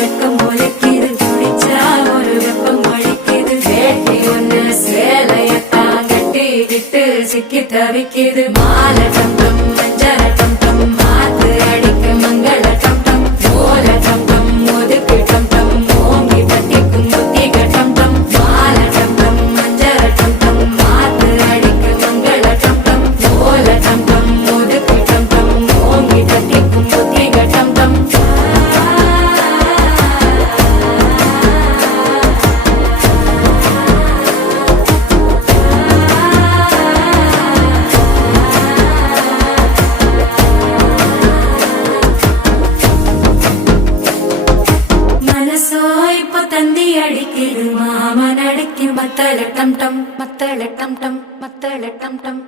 வெக்கம் முளைக்குது குடிச்சா ஒரு வெப்பம் அடிக்குது வேட்டி ஒண்ணு சேலையத்தான் கட்டிக்கிட்டு சிக்கி தவிக்குது மாலை டம் டம் மஞ்சள டம் டம் மாத்து அடிக்க மங்கள டம் டம் ஓல டம் டம் ஒதுக்கு டம் டம் ஓங்கி பட்டிக்கும் புத்திக டம் டம் மாலை டம் டம் மஞ்சள டம் டம் மாத்து அடிக்க மங்கள டம் டம் ஓல டம் டம் ஒதுக்கு டம் டம் ஓங்கி பட்டிக்கும் புத்திக டம் டம் மனசோ இப்ப தந்தி அடிக்குது மாமன் அடிக்கும் மத்தள டம் டம் மத்தள டம் டம் மத்தள டம் டம்